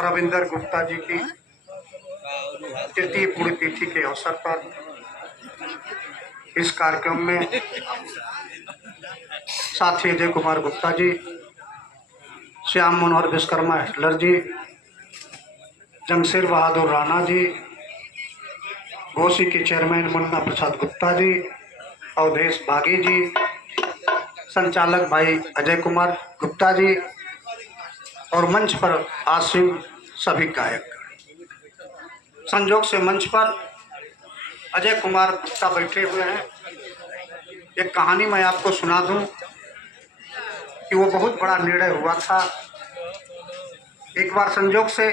रविंदर गुप्ता जी की तृतीय पुण्यतिथि के अवसर पर इस कार्यक्रम में साथी अजय कुमार गुप्ता जी, श्याम मनोहर विश्वकर्मा हिटलर जी, जमशेद बहादुर राणा जी, घोसी के चेयरमैन मुन्ना प्रसाद गुप्ता जी, अवधेश बागी जी, संचालक भाई अजय कुमार गुप्ता जी और मंच पर आसीन सभी गायक। संजोग से मंच पर अजय कुमार गुप्ता बैठे हुए हैं। एक कहानी मैं आपको सुना दूं कि वो बहुत बड़ा निर्णय हुआ था। एक बार संजोग से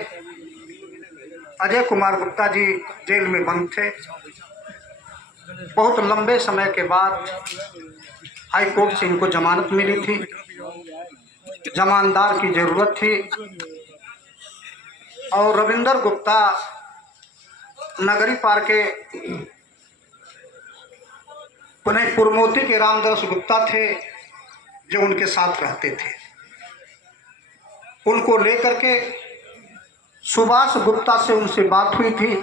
अजय कुमार गुप्ता जी जेल में बंद थे। बहुत लंबे समय के बाद हाई कोर्ट से इनको जमानत मिली थी। जमानतदार की जरूरत थी और रविंदर गुप्ता नगरी पार के पुनः पुरमोती के रामदास गुप्ता थे जो उनके साथ रहते थे। उनको लेकर के सुभाष गुप्ता से उनसे बात हुई थी,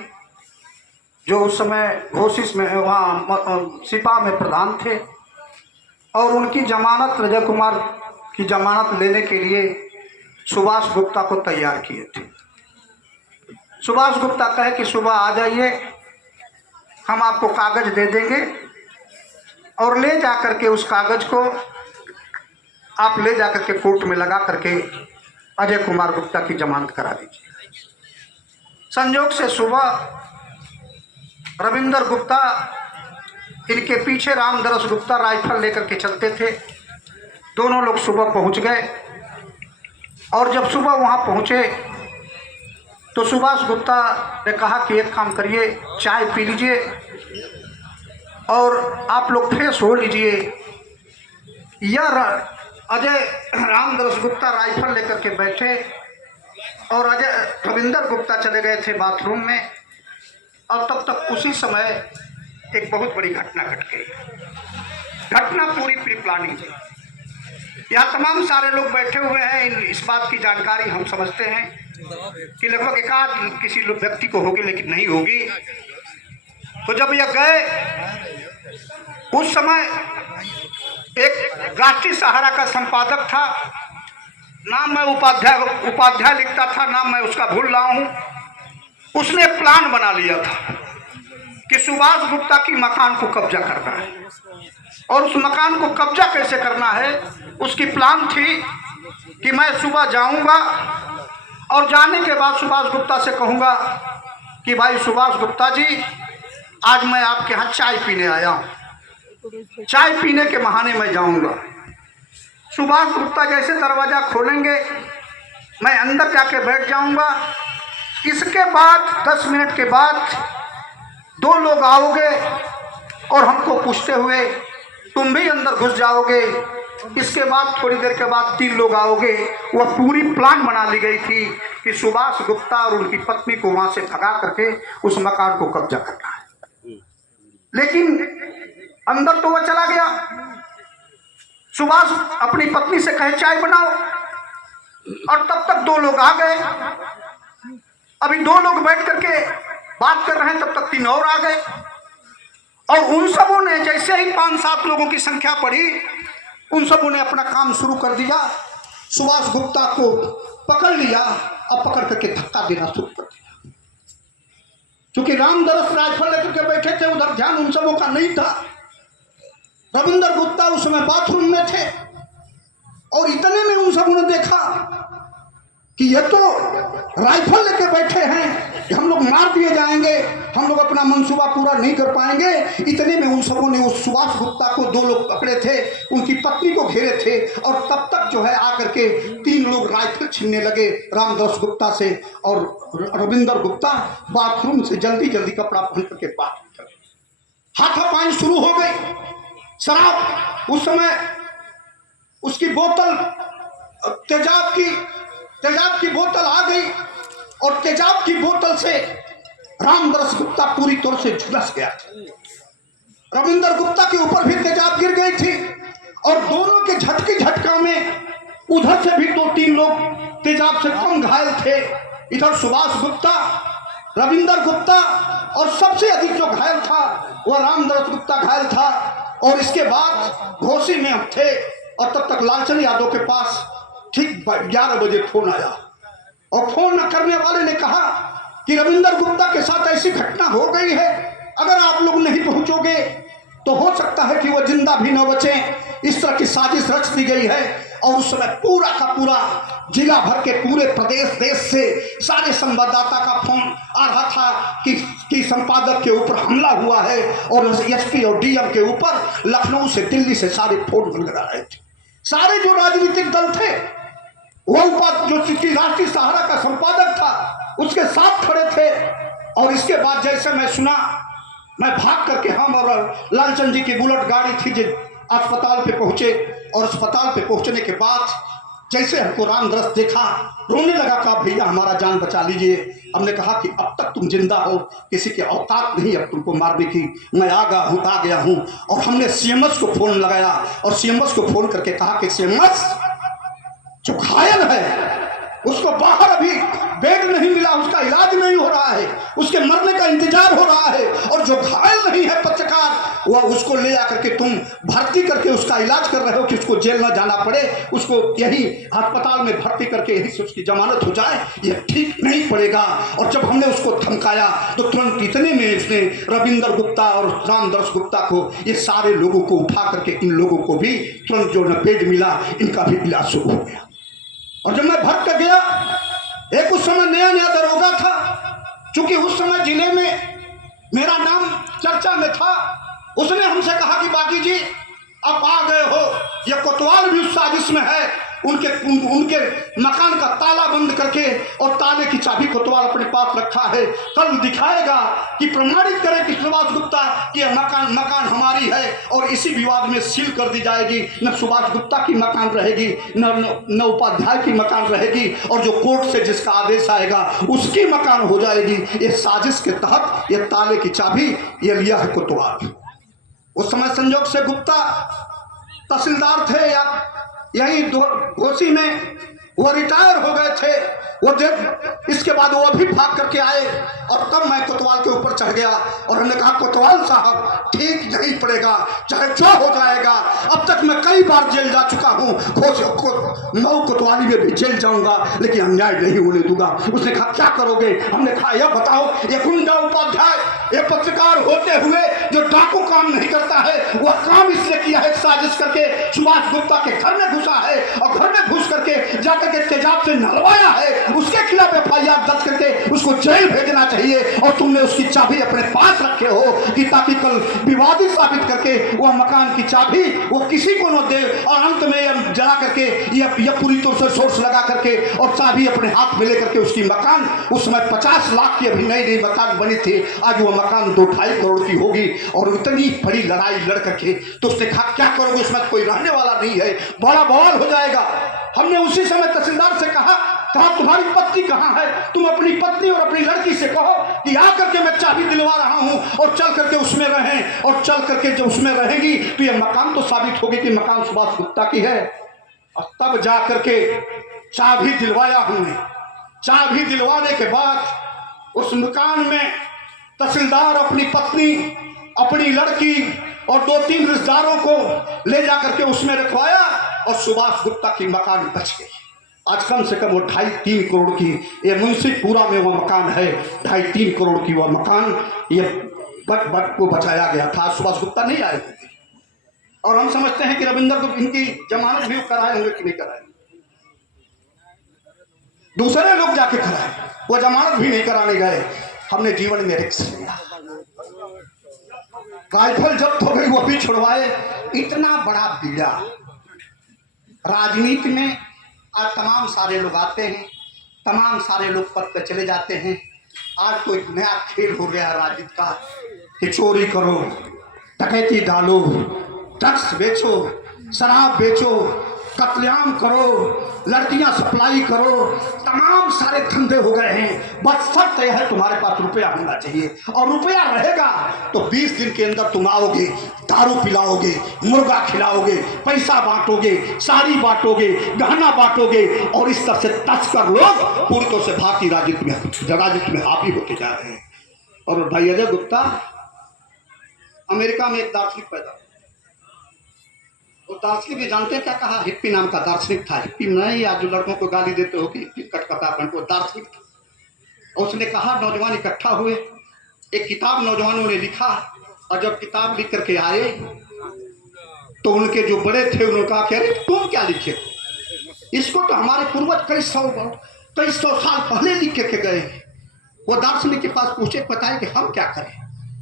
जो उस समय घोषित में वहाँ सिपा में प्रधान थे, और उनकी जमानत अजय कुमार की जमानत लेने के लिए सुभाष गुप्ता को तैयार किए थे। सुभाष गुप्ता कहे कि सुबह आ जाइए, हम आपको कागज दे देंगे और ले जा करके उस कागज को आप ले जा करके कोर्ट में लगा करके अजय कुमार गुप्ता की जमानत करा दीजिए। संयोग से सुबह रविंदर गुप्ता इनके पीछे रामदास गुप्ता राइफल लेकर के चलते थे। दोनों लोग सुबह पहुंच गए और जब सुबह वहां पहुंचे तो सुभाष गुप्ता ने कहा कि एक काम करिए, चाय पी लीजिए और आप लोग फ्रेश हो लीजिए। यह अजय रामदास गुप्ता राइफल लेकर के बैठे और अजय रविंदर गुप्ता चले गए थे बाथरूम में। और तब तक उसी समय एक बहुत बड़ी घटना घट गई। घटना पूरी प्री प्लानिंग थी। यहाँ तमाम सारे लोग बैठे हुए हैं। इस बात की जानकारी हम समझते हैं कि लगभग एकाध किसी व्यक्ति को होगी, लेकिन नहीं होगी। तो जब यह गए, उस समय एक राष्ट्रीय सहारा का संपादक था, नाम मैं उपाध्याय लिखता था, नाम मैं उसका भूल रहा हूँ। उसने प्लान बना लिया था कि सुभाष गुप्ता की मकान को कब्जा करना है और उस मकान को कब्जा कैसे करना है उसकी प्लान थी कि मैं सुबह जाऊंगा और जाने के बाद सुभाष गुप्ता से कहूंगा कि भाई सुभाष गुप्ता जी, आज मैं आपके यहाँ चाय पीने आया हूँ, चाय पीने के बहाने मैं जाऊंगा। सुभाष गुप्ता जैसे दरवाज़ा खोलेंगे मैं अंदर जाके बैठ जाऊंगा। इसके बाद 10 मिनट के बाद 2 लोग आओगे और हमको पूछते हुए तुम भी अंदर घुस जाओगे। इसके बाद थोड़ी देर के बाद 3 लोग आओगे। वह पूरी प्लान बना ली गई थी कि सुभाष गुप्ता और उनकी पत्नी को वहां से भगा करके उस मकान को कब्जा करना है। लेकिन अंदर तो वह चला गया। सुभाष अपनी पत्नी से कहे चाय बनाओ, और तब तक 2 लोग आ गए। अभी 2 लोग बैठ करके बात कर रहे हैं, तब तक 3 और आ गए। और उन सबों ने जैसे ही 5-7 लोगों की संख्या पड़ी, उन सबों ने अपना काम शुरू कर दिया। सुभाष गुप्ता को पकड़ लिया और पकड़ करके धक्का देना शुरू कर दिया। क्योंकि रामदास राइफल लेकर के बैठे थे, उधर ध्यान उन सबों का नहीं था। रविंदर गुप्ता उस समय बाथरूम में थे और इतने में उन सबों ने देखा कि ये तो राइफल लेके बैठे हैं, हम लोग मार दिए जाएंगे, हम लोग अपना मंसूबा पूरा नहीं कर पाएंगे। इतने में उन सबों ने उस सुभाष गुप्ता को 2 लोग पकड़े थे, उनकी पत्नी को घेरे थे, और तब तक जो है आकर के 3 लोग राइफल छीनने लगे रामदास गुप्ता से। और रविंदर गुप्ता बाथरूम से जल्दी जल्दी कपड़ा पहन करके बाहर, हाथापाई शुरू हो गई। शराब, उस समय उसकी बोतल तेजाब की बोतल आ गई और तेजाब की बोतल से रामदास गुप्ता पूरी तरह से झुलस गया। रविंदर गुप्ता के ऊपर भी तेजाब गिर गई थी और दोनों के झटका में उधर से भी 2-3 लोग तेजाब से कम घायल थे। इधर सुभाष गुप्ता, रविंदर गुप्ता और सबसे अधिक जो घायल था वह रामदरस गुप्ता घायल था। और इसके बाद घोसी में हम थे और तब तक लालचंद यादव के पास ठीक 11 बजे फोन आया और फोन न करने वाले ने कहा कि रविंदर गुप्ता के साथ ऐसी घटना हो गई है, अगर आप लोग नहीं पहुंचोगे तो हो सकता है कि वह जिंदा भी न बचे। इस तरह की साजिश रच दी गई है। और उस समय पूरा का पूरा जिला भर के पूरे प्रदेश देश से सारे संवाददाता का फोन आ रहा था कि संपादक के ऊपर हमला हुआ है और एसपी और डीएम के ऊपर लखनऊ से दिल्ली से सारे फोन लगा रहे थे। सारे जो राजनीतिक दल थे वो जो राष्ट्रीय सहारा का संपादक था उसके साथ खड़े थे। और इसके बाद जैसे मैं सुना, मैं भाग करके हम और लालचंद जी की बुलेट गाड़ी थी जो अस्पताल पे पहुंचे। और अस्पताल पे पहुंचने के बाद जैसे हमको रामदरस देखा, रोने लगा, कहा भैया हमारा जान बचा लीजिए। हमने कहा कि अब तक तुम जिंदा हो, किसी के औकात नहीं अब तुमको मारने की, मैं आ गया हूँ। और हमने सीएमएस को फोन लगाया और सीएमएस को फोन करके कहा कि सीएमएस, जो घायल है उसको बाहर अभी बेड नहीं मिला, उसका इलाज नहीं हो रहा है, उसके मरने का इंतजार हो रहा है। और जो घायल नहीं है पत्रकार, वह उसको ले आकर के तुम भर्ती करके उसका इलाज कर रहे हो कि उसको जेल ना जाना पड़े, उसको यही अस्पताल में भर्ती करके यही से उसकी जमानत हो जाए, यह ठीक नहीं पड़ेगा। और जब हमने उसको धमकाया तो तुरंत इतने में उसने रविंदर गुप्ता और रामदरस गुप्ता को, ये सारे लोगों को उठा करके इन लोगों को भी तुरंत जो न बेड मिला, इनका भी इलाज शुरू हो गया। और जब मैं भटक गया, एक उस समय नया नया दरोगा था, चूंकि उस समय जिले में मेरा नाम चर्चा में था, उसने हमसे कहा कि बाकी जी आप आ गए हो, ये कोतवाल भी उस साजिश में है। उनके मकान का ताला बंद करके और ताले की चाबी कोतवाल अपने पास रखा है, कल दिखाएगा कि प्रमाणित करे कि सुभाष गुप्ता की मकान हमारी है और इसी विवाद में सील कर दी जाएगी। न सुभाष गुप्ता की मकान रहेगी, न उपाध्याय की मकान रहेगी, और जो कोर्ट से जिसका आदेश आएगा उसकी मकान हो जाएगी। ये साजिश के तहत ये ताले की चाबी ये लिया है कोतवाल। उस समय संजोग से गुप्ता तहसीलदार थे या यही घोसी में, वो रिटायर हो गए थे। वो जब इसके बाद वो भी भाग करके आए और तब मैं कोतवाल के ऊपर चढ़ गया और हमने कहा कोतवाल साहब ठीक नहीं पड़ेगा, चाहे जो हो जाएगा। अब तक मैं कई बार जेल जा चुका हूँ, नौ कोतवाली में भी जेल जाऊंगा, लेकिन अन्याय नहीं होने दूंगा। उसने कहा क्या करोगे? हमने कहा यह बताओ, ये गुंडा उपाध्याय, ये पत्रकार होते हुए जो डाकू काम नहीं करता है, वह काम इसने किया है साजिश करके सुभाष गुप्ता के घर में घुसा है और घर में घुस करके जाकर के तेजाब से नलवाया है। उसके खिलाफ एफआईआर दर्ज करके उसको जेल भेजना चाहिए और तुमने उसकी चाबी अपने पास रखे हो कि ताकि कल विवादित साबित करके वह मकान की चाबी वो किसी को न दे और अंत में जला करके यह पूरी तौर से सोर्स लगा करके और चाबी अपने हाथ में लेकर के उसकी मकान, उस समय 50 लाख की अभी नई मकान बनी थी, आज वो मकान 2-2.5 करोड़ की होगी। और इतनी बड़ी लड़ाई लड़ करके तो उसने कहा क्या करोगे, इसमें कोई रहने वाला नहीं है, बड़ा बवाल हो जाएगा। हमने उसी समय तहसीलदार से कहा तुम्हारी पत्नी कहाँ है? तुम अपनी पत्नी और अपनी लड़की से कहो कि आकर के मैं चाबी दिलवा रहा हूं और चल करके उसमें रहें, और चल करके जब उसमें रहेंगी तो ये मकान तो साबित होगी कि मकान सुभाष गुप्ता की है। और तब जा करके चाबी दिलवाया हमने। चाबी दिलवाने के बाद उस मकान में तहसीलदार अपनी पत्नी, अपनी लड़की और 2-3 रिश्तेदारों को ले जाकर के उसमें रखवाया और सुभाष गुप्ता की मकान बच गई। आज कम से कम वो 2.5-3 करोड़ की, ये मुंशीपुरा में वो मकान है, 2.5-3 करोड़ की वो मकान ये बट को बचाया गया था। सुभाष गुप्ता नहीं आए थे और हम समझते हैं कि रविंदर को इनकी जमानत भी कराए होंगे कि नहीं कराए, दूसरे लोग जाके कराए, वो जमानत भी नहीं कराने गए। हमने जीवन में रिस्क लिया, राइफल जब्त हो गई वो भी छुड़वाए। इतना बड़ा बीड़ा राजनीति में आज तमाम सारे लोग आते हैं, तमाम सारे लोग पद पे चले जाते हैं। आज कोई नया खेल हो गया राजनीति का कि चोरी करो, डकैती डालो, ड्रग्स बेचो, शराब बेचो, कत्लेआम करो, लड़कियां सप्लाई करो, तमाम सारे धंधे हो गए हैं। बस शर्त यह है तुम्हारे पास रुपया होना चाहिए, और रुपया रहेगा तो 20 दिन के अंदर तुम आओगे, दारू पिलाओगे, मुर्गा खिलाओगे, पैसा बांटोगे, साड़ी बांटोगे, गहना बांटोगे, और इस तरह से तस्कर लोग पूरी तरह से भारतीय राजनीति में हावी होते जा रहे हैं। और भाई अजय गुप्ता, अमेरिका में एक दार्शनिक पैदा, वो दार्शनिक भी जानते हैं क्या कहा? हिप्पी नाम का दार्शनिक था। हिप्पी नहीं, आज जो लड़कों को गाली देते हो कि हिप्पी कटकटा बन, को दार्शनिक था। उसने कहा, नौजवान इकट्ठा हुए, एक किताब नौजवानों ने लिखा, और जब किताब लिख करके आए तो उनके जो बड़े थे उन्होंने कहा कि अरे तुम क्या लिखे हो, इसको तो हमारे पूर्वज कई सौ साल पहले लिख के गए। वो दार्शनिक के पास पूछे, बताए कि हम क्या करें,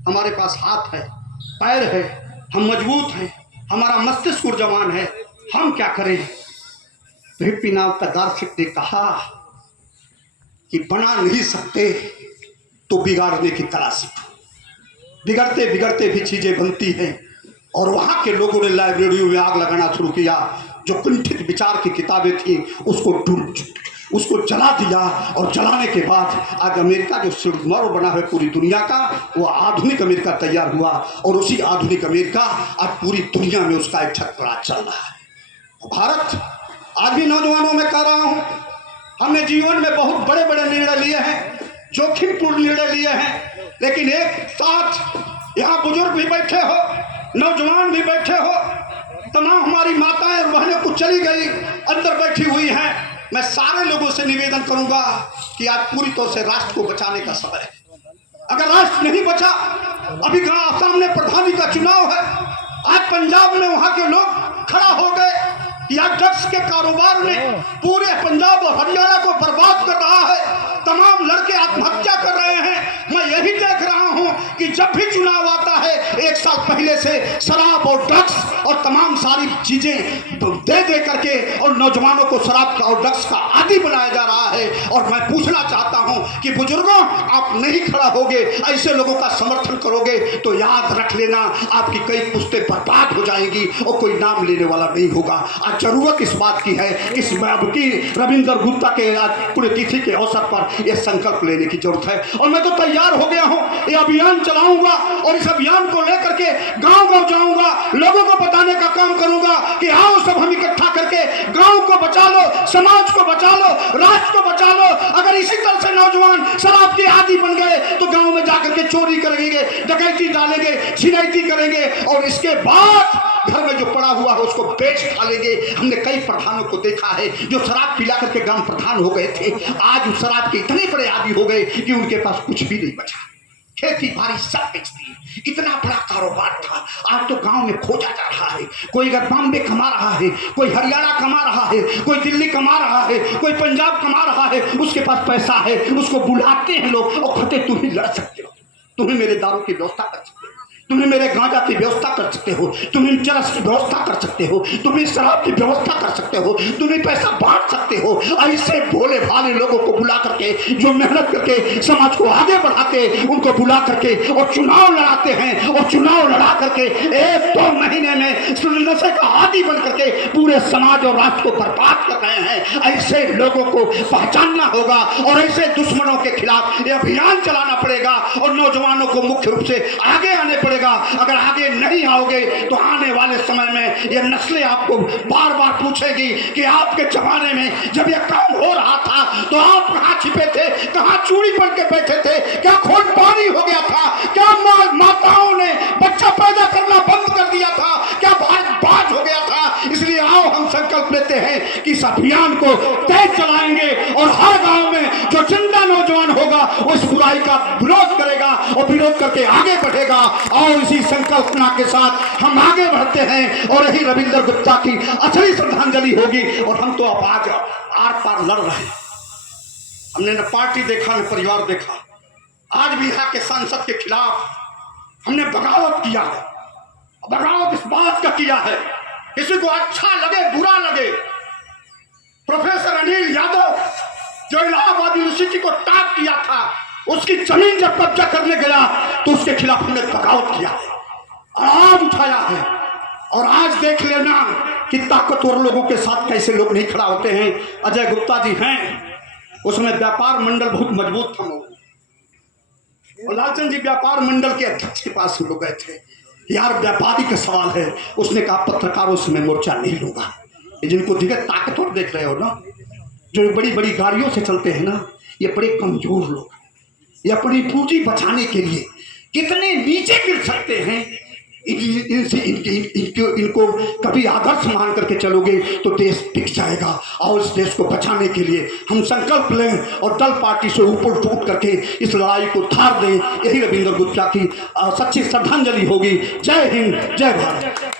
हमारे पास हाथ है, पैर है, हम मजबूत हैं, हमारा मस्तिष्क ऊर्जावान है, हम क्या करें? हिप्पी नाम का दार्शनिक ने कहा कि बना नहीं सकते तो बिगाड़ने की कला सीखो। बिगड़ते बिगड़ते भी चीजें बनती हैं। और वहां के लोगों ने लाइब्रेरियों में आग लगाना शुरू किया। जो कुंठित विचार की किताबें थी उसको जला दिया, और जलाने के बाद आज अमेरिका जो सिरमौर बना है पूरी दुनिया का, वो आधुनिक अमेरिका तैयार हुआ। और उसी आधुनिक अमेरिका आज पूरी दुनिया में उसका एक छत्र चल रहा है। भारत आज भी नौजवानों में कह रहा हूं, हमने जीवन में बहुत बड़े बड़े निर्णय लिए हैं, जोखिमपूर्ण निर्णय लिए हैं, लेकिन एक साथ यहाँ बुजुर्ग भी बैठे हो, नौजवान भी बैठे हो, तमाम हमारी माताएं और बहनें कुछ चली गई अंदर बैठी हुई हैं। मैं सारे लोगों से निवेदन करूंगा कि आज पूरी तौर से राष्ट्र को बचाने का समय है। अगर राष्ट्र नहीं बचा, अभी गांव सामने प्रधानी का चुनाव है, आज पंजाब में वहां के लोग खड़ा हो गए कि आज ड्रग्स के कारोबार ने पूरे पंजाब और हरियाणा को बर्बाद कर रहा है, तमाम लड़के आत्महत्या कर रहे हैं। मैं यही देख रहा हूं कि जब भी चुनाव आता है, एक साल पहले से शराब और ड्रग्स और तमाम सारी चीजें दे दे करके और नौजवानों को शराब का और ड्रग्स का आदी बनाया जा रहा है। और मैं पूछना चाहता हूं कि बुजुर्गों, आप नहीं खड़ा होगे, ऐसे लोगों का समर्थन करोगे तो याद रख लेना, आपकी कई पुश्तें बर्बाद हो जाएंगी और कोई नाम लेने वाला नहीं होगा। आज जरूरत इस बात की है, इस की रविंद्र गुप्ता के आज पुण्यतिथि के अवसर पर यह संकल्प लेने की जरूरत है। और मैं तो तैयार हो गया हूं, ये अभियान चलाऊंगा और इस अभियान को लेकर के गांव गांव जाऊंगा, लोगों को बताने का काम करूंगा कि आओ सब हम इकट्ठा करके गांव को बचा लो, समाज को बचा लो, राष्ट्र को बचा लो। अगर इसी तरह से नौजवान शराब के आदी बन गए तो गांव में जाकर के चोरी करेंगे, डकैती डालेंगे, छिनैती करेंगे, और इसके बाद घर में जो पड़ा हुआ है उसको बेच डालेंगे। हमने कई प्रधानों को देखा है जो शराब पिला करके ग्राम प्रधान हो गए थे, आज उस शराब के इतने बड़े आदी हो गए कि उनके पास कुछ भी नहीं बचा, खेती बाड़ी सब बेच दी। इतना बड़ा कारोबार था, आज तो गांव में खोजा जा रहा है। कोई अगर बॉम्बे कमा रहा है, कोई हरियाणा कमा रहा है, कोई दिल्ली कमा रहा है, कोई पंजाब कमा रहा है, उसके पास पैसा है, उसको बुलाते हैं लोग और कहते तुम ही लड़ सकते हो, तुम्हें मेरे दारू की व्यवस्था कर सकते हो, तुम्हें मेरे गांजा की व्यवस्था कर सकते हो, तुम्हें चरस की व्यवस्था कर सकते हो, तुम्हें शराब की व्यवस्था कर सकते हो, तुम्हें पैसा बांट सकते हो। ऐसे भोले भाले लोगों को बुला करके, जो मेहनत करके समाज को आगे बढ़ाते, उनको बुला करके और चुनाव लड़ाते हैं, और चुनाव लड़ा करके 1-2 महीने में नशे का आदी बन करके पूरे समाज और राष्ट्र को बर्बाद कर रहे हैं। ऐसे लोगों को पहचानना होगा और ऐसे दुश्मनों के खिलाफ ये अभियान चलाना पड़ेगा और नौजवानों को मुख्य रूप से आगे आने पड़ेगा। अगर आगे नहीं आओगे तो आने वाले समय में ये नस्लें आपको बार बार पूछेगी कि आपके जमाने में जब ये काम हो रहा था तो आप कहां छिपे थे, कहां चूड़ी बन के बैठे थे, क्या खून पानी हो गया था, क्या माताओं ने बच्चा पैदा करना बंद कर दिया था, क्या भारत बाज हो गया था। इसलिए आओ हम संकल्प लेते हैं कि इस अभियान को तेज चलाएंगे और हर गांव में जो जिंदा नौजवान होगा उस बुराई का विरोध करेगा और विरोध करके आगे बढ़ेगा। और इसी संकल्पना के साथ हम आगे बढ़ते हैं और यही रविंद्र गुप्ता की असली श्रद्धांजलि होगी। और हम तो अब आज आर पार लड़ रहे हैं, हमने न पार्टी देखा न परिवार देखा। आज भी यहाँ के सांसद के खिलाफ हमने बगावत किया है। बगावत इस बात का किया है, किसी को अच्छा लगे बुरा लगे, प्रोफेसर अनिल यादव जो इलाहाबाद यूनिवर्सिटी को टॉप किया था, उसकी जमीन जब कब्जा करने गया तो उसके खिलाफ हमने बगावत किया है, आवाज उठाया है। और आज देख लेना कि ताकतवर लोगों के साथ कैसे लोग नहीं खड़ा होते हैं। अजय गुप्ता जी हैं, उसमें व्यापार मंडल बहुत मजबूत था और लालचंद जी व्यापार मंडल के अध्यक्ष के पास हम लोग गए थे। यार व्यापारी का सवाल है, उसने कहा पत्रकारों से मैं मोर्चा नहीं लूंगा। जिनको दिखत ताकतवर देख रहे हो ना, जो बड़ी बड़ी गाड़ियों से चलते हैं ना, ये बड़े कमजोर लोग, ये अपनी पूंजी बचाने के लिए कितने नीचे गिर सकते हैं। इनसे इनको कभी आदर्श मान करके चलोगे तो देश टिक जाएगा। और इस देश को बचाने के लिए हम संकल्प लें और दल पार्टी से ऊपर उठ करके इस लड़ाई को थार दें। यही रविंद्र गुप्ता की सच्ची श्रद्धांजलि होगी। जय हिंद, जय भारत।